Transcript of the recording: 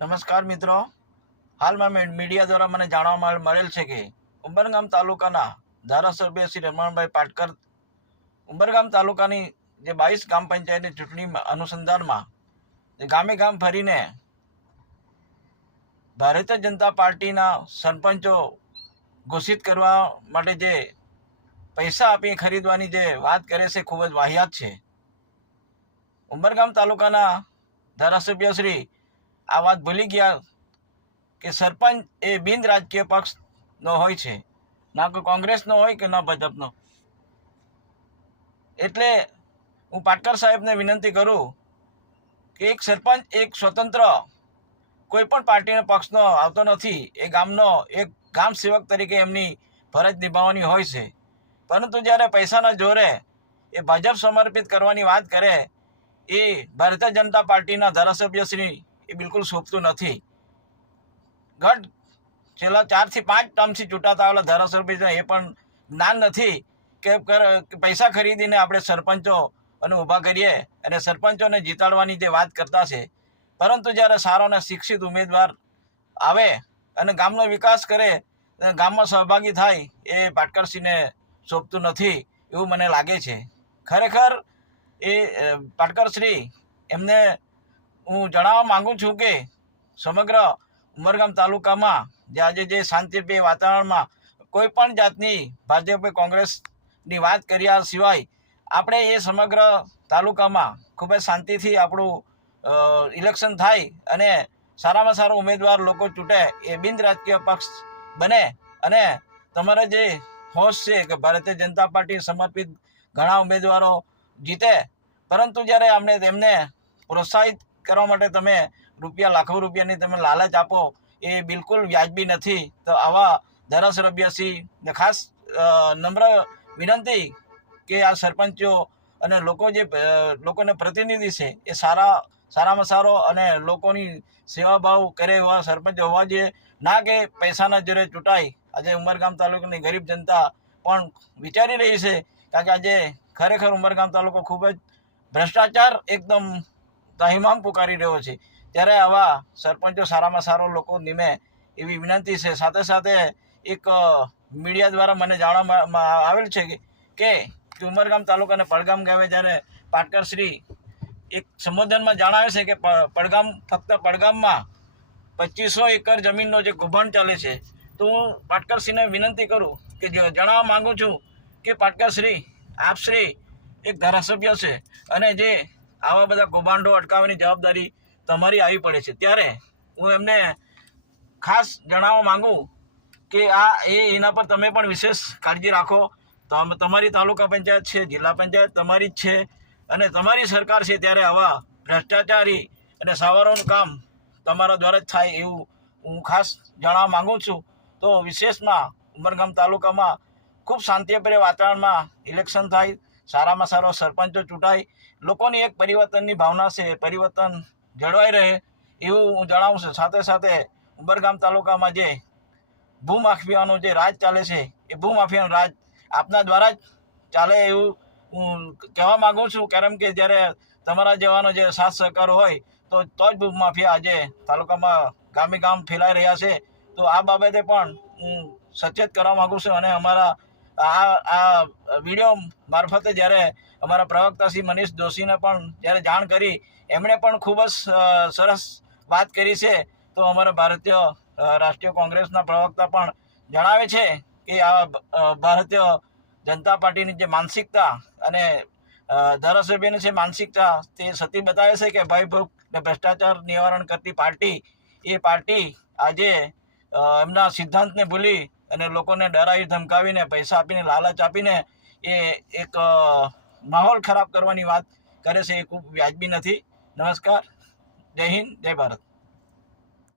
નમસ્કાર મિત્રો. હાલમાં મીડિયા દ્વારા મને જાણવા મળેલ છે કે ઉંબરગામ તાલુકાના ધારાસભ્ય શ્રી રમણભાઈ પાટકર ઉંબરગામ તાલુકાની જે બાવીસ ગ્રામ પંચાયતની ચૂંટણી અનુસંધાનમાં ગામે ગામ ફરીને ભારતીય જનતા પાર્ટીના સરપંચો ઘોષિત કરવા માટે જે પૈસા આપી ખરીદવાની જે વાત કરે છે, ખૂબ જ વાહિયાત છે. ઉંબરગામ તાલુકાના ધારાસભ્ય શ્રી આ વાત ભૂલી ગયા કે સરપંચ એ બિન રાજકીય પક્ષનો હોય છે, ના કોઈ કોંગ્રેસનો હોય કે ના ભાજપનો. એટલે હું પાટકર સાહેબને વિનંતી કરું કે એક સરપંચ, એક સ્વતંત્ર કોઈ પણ પાર્ટીના પક્ષનો આવતો નથી, એ ગામનો એક ગામ સેવક તરીકે એમની ફરજ નિભાવવાની હોય છે. પરંતુ જ્યારે પૈસાના જોરે એ ભાજપ સમર્પિત કરવાની વાત કરે, એ ભારતીય જનતા પાર્ટીના ધારાસભ્યશ્રી એ બિલકુલ શોભતું નથી. ગઢ છેલ્લા ચારથી પાંચ ટર્મથી ચૂંટાતા આવેલા ધારાસભ્ય એ પણ જ્ઞાન નથી કે પૈસા ખરીદીને આપણે સરપંચો અને ઊભા કરીએ અને સરપંચોને જીતાડવાની જે વાત કરતા છે. પરંતુ જ્યારે સારો અને શિક્ષિત ઉમેદવાર આવે અને ગામનો વિકાસ કરે અને ગામમાં સહભાગી થાય, એ પાટકરસિંહને શોભતું નથી એવું મને લાગે છે. ખરેખર એ પાટકરશ્રી એમને હું જણાવવા માંગુ છું કે સમગ્ર ઉમરગામ તાલુકામાં જે આજે જે શાંતિપ્રિય વાતાવરણમાં કોઈ પણ જાતની ભાજપ કોંગ્રેસની વાત કર્યા સિવાય આપણે એ સમગ્ર તાલુકામાં ખૂબ જ શાંતિથી આપણું ઇલેક્શન થાય અને સારામાં સારો ઉમેદવાર લોકો ચૂંટે એ બિન રાજકીય પક્ષ બને અને તમારે જે હોશ છે કે ભારતીય જનતા પાર્ટી સમર્પિત ઘણા ઉમેદવારો જીતે, પરંતુ જ્યારે આપણે તેમને પ્રોત્સાહિત કરવા માટે તમે રૂપિયા, લાખો રૂપિયાની તમે લાલચ આપો, એ બિલકુલ વ્યાજબી નથી. તો આવા ધારાસભ્યશ્રીને ખાસ નમ્ર વિનંતી કે આ સરપંચો અને લોકો જે લોકોને પ્રતિનિધિ છે, એ સારા, સારામાં સારો અને લોકોની સેવાભાવ કરે એવા સરપંચ હોવા જોઈએ ના કે પૈસાના જોરે ચૂંટાય. આજે ઉમરગામ તાલુકાની ગરીબ જનતા પણ વિચારી રહી છે, કારણ કે આજે ખરેખર ઉમરગામ તાલુકો ખૂબ જ ભ્રષ્ટાચાર એકદમ તહિમામ પુકારી રહ્યો છે. ત્યારે આવા સરપંચો સારામાં સારો લોકો નિમે એવી વિનંતી છે. સાથે સાથે એક મીડિયા દ્વારા મને જાણવા મા- મા- આવેલ છે કે ઉમરગામ અને પડગામ ગામે જ્યારે પાટકરશ્રી એક સંબોધનમાં જણાવે છે કે પડગામ, ફક્ત પડગામમાં પચીસો એકર જમીનનો જે કૌભાંડ ચાલે છે, તો હું પાટકરશ્રીને વિનંતી કરું કે જણાવવા માગું છું કે પાટકરશ્રી આપશ્રી એક ધારાસભ્ય છે અને જે આવા બધા કૌભાંડો અટકાવવાની જવાબદારી તમારી આવી પડે છે. ત્યારે હું એમને ખાસ જણાવવા માગું કે આ એ એના પર તમે પણ વિશેષ કાળજી રાખો. તમ, તમારી તાલુકા પંચાયત છે, જિલ્લા પંચાયત તમારી જ છે અને તમારી સરકાર છે ત્યારે આવા ભ્રષ્ટાચારી અને સાવરોનું કામ તમારા દ્વારા જ થાય એવું હું ખાસ જણાવવા માગું છું. તો વિશેષમાં ઉમરગામ તાલુકામાં ખૂબ શાંતિપ્રિય વાતાવરણમાં ઇલેક્શન થાય સારામાં સારો સરપંચો ચૂંટાય. લોકોની એક પરિવર્તનની ભાવના છે, પરિવર્તન જળવાઈ રહે એવું હું જણાવું છું. સાથે સાથે ઉંબરગામ તાલુકામાં જે ભૂમાફિયાનો જે રાજ ચાલે છે, એ ભૂમાફિયાનો રાજ આપના દ્વારા જ ચાલે એવું હું કહેવા માગું છું. કારણ કે જ્યારે તમારા જવાનો જે સાથ સહકાર હોય, તો તો જ ભૂમાફિયા આજે તાલુકામાં ગામે ગામ ફેલાઈ રહ્યા છે. તો આ બાબતે પણ હું સચેત કરવા માગું છું અને અમારા આ આ વીડિયો મારફતે જ્યારે અમારા પ્રવક્તા શ્રી મનીષ જોશીને પણ જ્યારે જાણ કરી, એમણે પણ ખૂબ જ સરસ વાત કરી છે. તો અમારા ભારતીય રાષ્ટ્રીય કોંગ્રેસના પ્રવક્તા પણ જણાવે છે કે આ ભારતીય જનતા પાર્ટીની જે માનસિકતા અને ધારાસભ્યની જે માનસિકતા તે સતી બતાવે છે કે ભયભૂખ ને ભ્રષ્ટાચાર નિવારણ કરતી પાર્ટી, એ પાર્ટી આજે એમના સિદ્ધાંતને ભૂલી અને લોકોને ડરાવી ધમકાવીને, પૈસા આપીને, લાલચ આપીને એ એક માહોલ ખરાબ કરવાની વાત કરે છે એ ખૂબ વ્યાજબી નથી. નમસ્કાર. જય હિન્દ. જય ભારત.